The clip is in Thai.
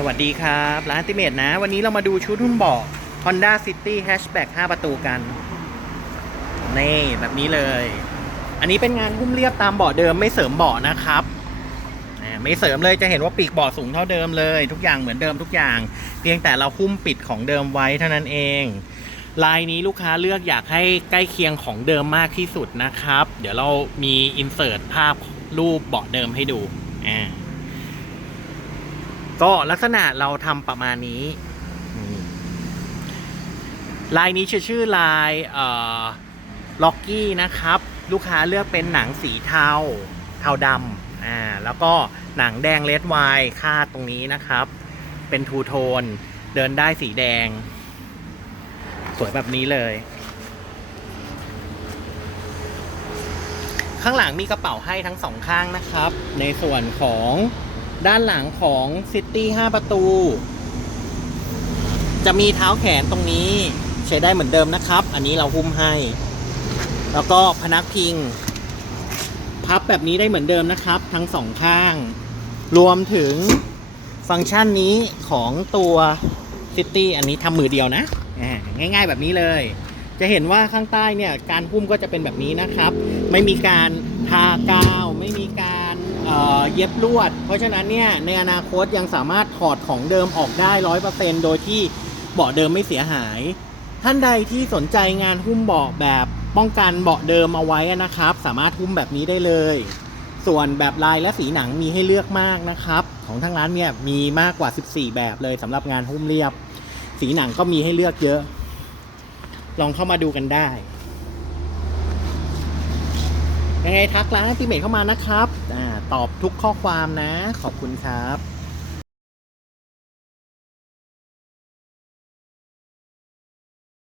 สวัสดีครับ ร้านติเมตนะ วันนี้เรามาดูชุดหุ้นเบาะ Honda City Hatchback 5 ประตูกัน นี่แบบนี้เลย อันนี้เป็นงานหุ้มเรียบตามเบาะเดิมไม่เสริมเบาะนะครับ ไม่เสริมเลยจะเห็นว่าปีกเบาะสูงเท่าเดิมเลย ทุกอย่างเหมือนเดิมทุกอย่าง เพียงแต่เราหุ้มปิดของเดิมไว้เท่านั้นเอง ลายนี้ลูกค้าเลือกอยากให้ใกล้เคียงของเดิมมากที่สุดนะครับ เดี๋ยวเรามีอินเสิร์ตภาพรูปเบาะเดิมให้ดูอ่า ก็ลักษณะเราทำประมาณนี้ ลายนี้ชื่อชื่อลายเอ่อล็อกกี้นะครับ ลูกค้าเลือกเป็นหนังสีเทา เทาดำอ่าแล้วก็หนังแดงเลดไวน์คาดตรงนี้นะครับ เป็นทูโทน เดินได้สีแดง สวยแบบนี้เลย ข้างหลังมีกระเป๋าให้ทั้งสองข้างนะครับ ในส่วนของ ด้านหลังของ City 5ประตู จะมีเท้าแขนตรงนี้ใช้ได้เหมือนเดิมนะครับ อันนี้เราหุ้มให้ แล้วก็พนักพิง พับแบบนี้ได้เหมือนเดิมนะครับ ทั้งสองข้าง รวมถึงฟังก์ชันนี้ของตัว City อันนี้ทำมือเดียวนะง่ายๆแบบนี้เลย จะเห็นว่าข้างใต้เนี่ย การหุ้มก็จะเป็นแบบนี้นะครับ ไม่มีการทากาว ไม่มีการ เย็บลวด เพราะฉะนั้นเนี่ยในอนาคตยังสามารถถอดของเดิมออกได้ร้อยเปอร์เซ็นโดยที่เบาะเดิมไม่เสียหาย ท่านใดที่สนใจงานหุ้มเบาะแบบป้องกันเบาะเดิมเอาไว้นะครับ สามารถหุ้มแบบนี้ได้เลย ส่วนแบบลายและสีหนังมีให้เลือกมากนะครับ ของทางร้านเนี่ยมีมากกว่า 14 แบบเลยสำหรับงานหุ้มเรียบ สีหนังก็มีให้เลือกเยอะ ลองเข้ามาดูกันได้ ยังไงทักร้านติเมทเข้ามานะครับอตอบทุกข้อความนะ ขอบคุณครับ